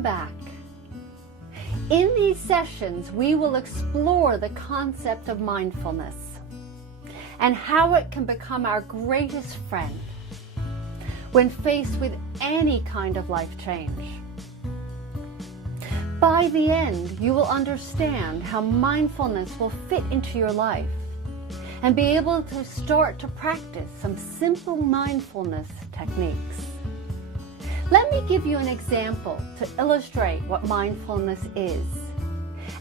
Welcome back. In these sessions, we will explore the concept of mindfulness and how it can become our greatest friend when faced with any kind of life change. By the end, you will understand how mindfulness will fit into your life and be able to start to practice some simple mindfulness techniques. Let me give you an example to illustrate what mindfulness is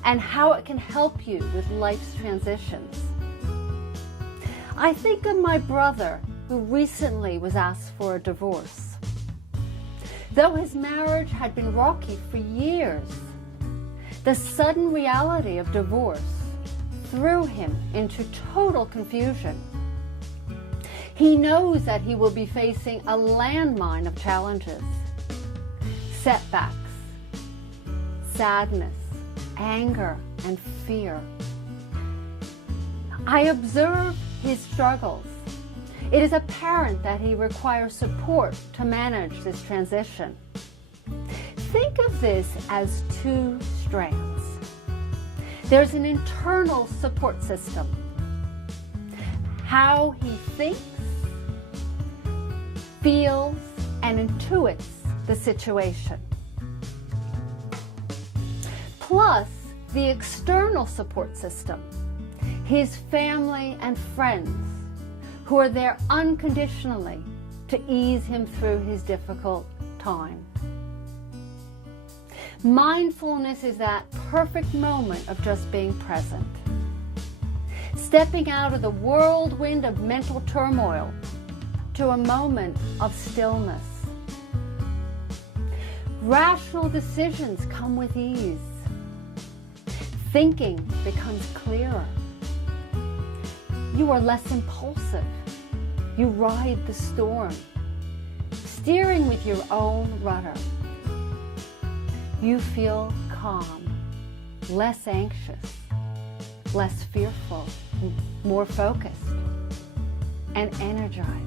and how it can help you with life's transitions. I think of my brother who recently was asked for a divorce. Though his marriage had been rocky for years, the sudden reality of divorce threw him into total confusion. He knows that he will be facing a landmine of challenges, setbacks, sadness, anger, and fear. I observe his struggles. It is apparent that he requires support to manage this transition. Think of this as two strands. There's an internal support system, how he thinks, feels, and intuits the situation. Plus, the external support system, his family and friends who are there unconditionally to ease him through his difficult time. Mindfulness is that perfect moment of just being present. Stepping out of the whirlwind of mental turmoil to a moment of stillness. Rational decisions come with ease. Thinking becomes clearer. You are less impulsive. You ride the storm, steering with your own rudder. You feel calm, less anxious, less fearful, more focused, and energized.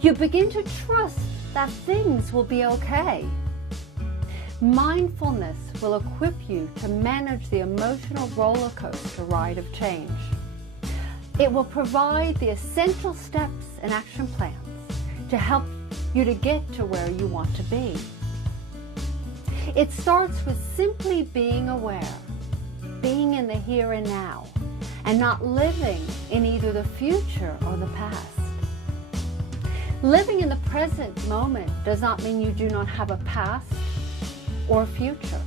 You begin to trust that things will be okay. Mindfulness will equip you to manage the emotional roller coaster ride of change. It will provide the essential steps and action plans to help you to get to where you want to be. It starts with simply being aware, being in the here and now, and not living in either the future or the past. Living in the present moment does not mean you do not have a past or future.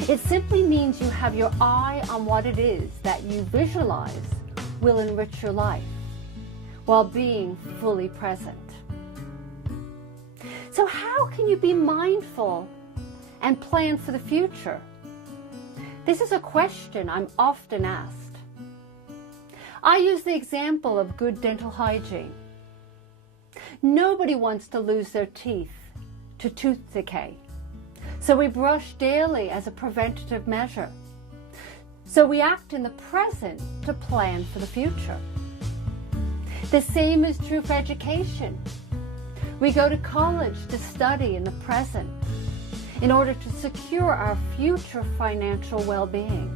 It simply means you have your eye on what it is that you visualize will enrich your life while being fully present. So how can you be mindful and plan for the future? This is a question I'm often asked. I use the example of good dental hygiene. Nobody wants to lose their teeth to tooth decay, so we brush daily as a preventative measure. So we act in the present to plan for the future. The same is true for education. We go to college to study in the present in order to secure our future financial well-being.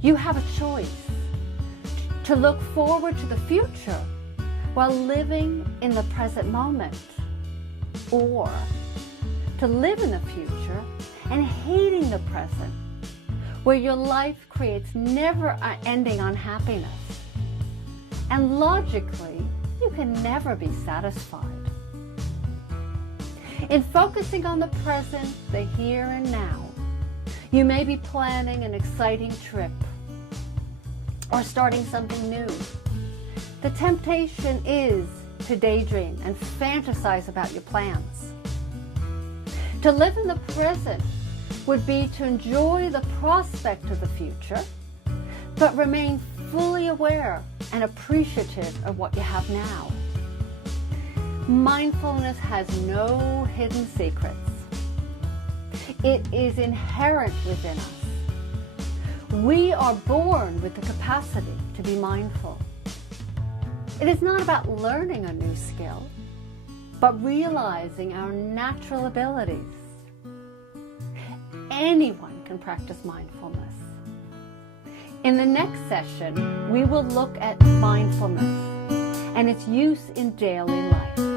You have a choice to look forward to the future while living in the present moment, or to live in the future and hating the present, where your life creates never-ending unhappiness. And logically, you can never be satisfied. In focusing on the present, the here and now, you may be planning an exciting trip or starting something new. The temptation is to daydream and fantasize about your plans. To live in the present would be to enjoy the prospect of the future, but remain fully aware and appreciative of what you have now. Mindfulness has no hidden secrets. It is inherent within us. We are born with the capacity to be mindful. It is not about learning a new skill. but realizing our natural abilities. Anyone can practice mindfulness. In the next session, we will look at mindfulness and its use in daily life.